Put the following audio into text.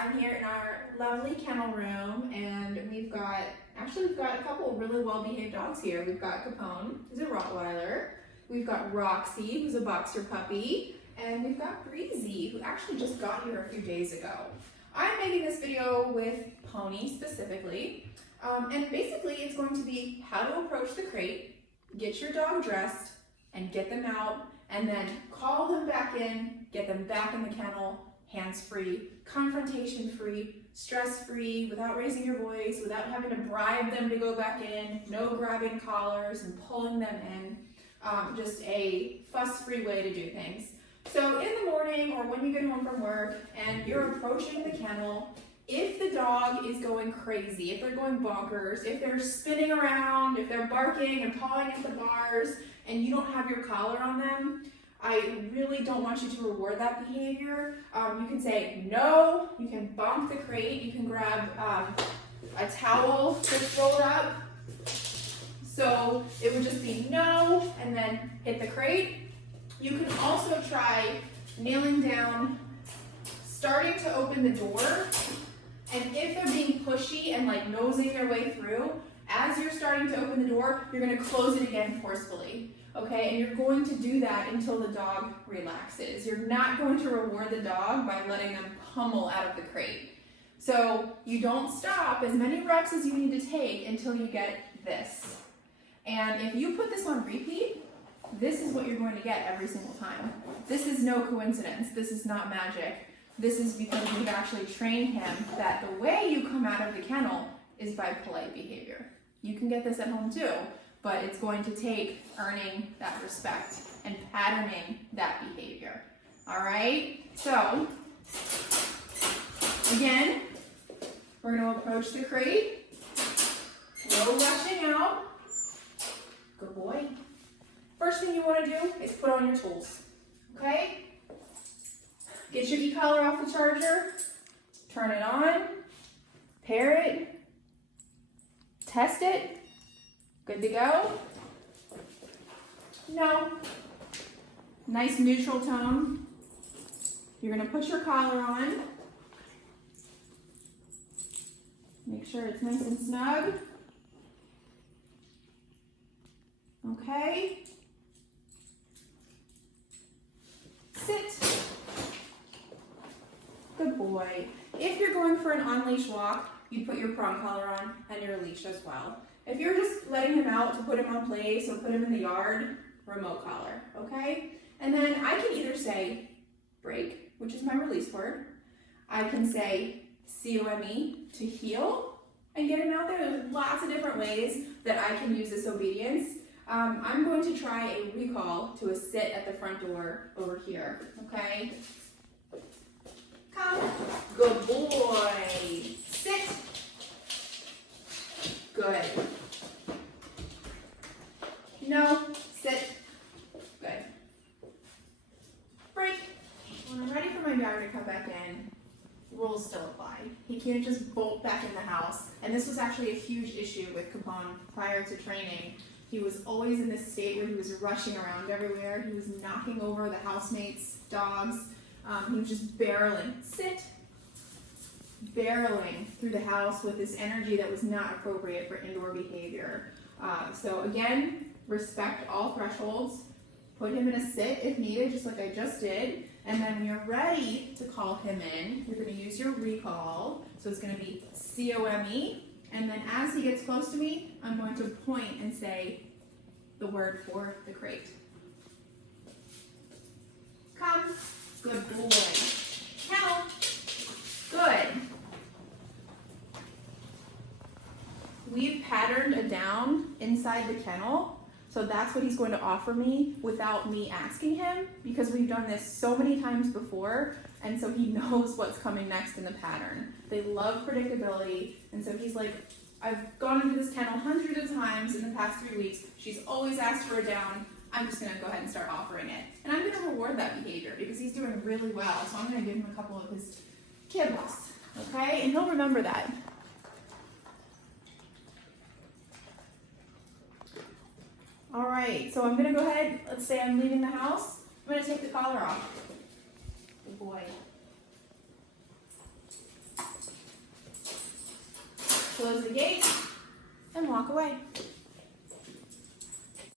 I'm here in our lovely kennel room, and we've got a couple of really well-behaved dogs here. We've got Capone, who's a Rottweiler. We've got Roxy, who's a boxer puppy, and we've got Breezy, who actually just got here a few days ago. I'm making this video with Pony specifically, and basically it's going to be how to approach the crate, get your dog dressed, and get them out, and then call them back in, get them back in the kennel, hands-free, confrontation-free, stress-free, without raising your voice, without having to bribe them to go back in, no grabbing collars and pulling them in, just a fuss-free way to do things. So in the morning or when you get home from work and you're approaching the kennel, if the dog is going crazy, if they're going bonkers, if they're spinning around, if they're barking and pawing at the bars, and you don't have your collar on them, I really don't want you to reward that behavior. You can say no, you can bonk the crate, you can grab a towel that's rolled up. So it would just be no, and then hit the crate. You can also try kneeling down, starting to open the door, and if they're being pushy and like nosing their way through, as you're starting to open the door, you're going to close it again forcefully. Okay, and you're going to do that until the dog relaxes. You're not going to reward the dog by letting them pummel out of the crate. So you don't stop as many reps as you need to take until you get this. And if you put this on repeat, this is what you're going to get every single time. This is no coincidence. This is not magic. This is because we've actually trained him that the way you come out of the kennel is by polite behavior. You can get this at home too, but it's going to take earning that respect and patterning that behavior. All right? So, again, we're going to approach the crate. No rushing out. Good boy. First thing you want to do is put on your tools. Okay? Get your e-collar off the charger. Turn it on. Pair it. Test it. Good to go? No. Nice neutral tone. You're going to put your collar on. Make sure it's nice and snug. Okay. Sit. Good boy. If you're going for an on-leash walk, you put your prong collar on and your leash as well. If you're just letting him out to put him on place or put him in the yard, remote collar, okay? And then I can either say break, which is my release word. I can say COME to heel and get him out there. There's lots of different ways that I can use this obedience. I'm going to try a recall to a sit at the front door over here, okay? Come. Good boy. Sit. Good. No. Sit. Good. Break. When I'm ready for my dog to come back in, rules still apply. He can't just bolt back in the house. And this was actually a huge issue with Capone prior to training. He was always in this state where he was rushing around everywhere. He was knocking over the housemates' dogs. He was just barreling. Sit. Barreling through the house with this energy that was not appropriate for indoor behavior. So again, respect all thresholds. Put him in a sit if needed, just like I just did. And then when you're ready to call him in, you're going to use your recall. So it's going to be COME. And then as he gets close to me, I'm going to point and say the word for the crate. Come. Good boy. Kennel. Good. We've patterned a down inside the kennel, so that's what he's going to offer me without me asking him, because we've done this so many times before, and so he knows what's coming next in the pattern. They love predictability, and so he's like, I've gone into this kennel hundreds of times in the past 3 weeks. She's always asked for a down. I'm just going to go ahead and start offering it. And I'm going to reward that behavior because he's doing really well. So I'm going to give him a couple of his kibbles, okay? And he'll remember that. All right, so I'm going to go ahead. Let's say I'm leaving the house. I'm going to take the collar off. Good boy. close the gate, and walk away.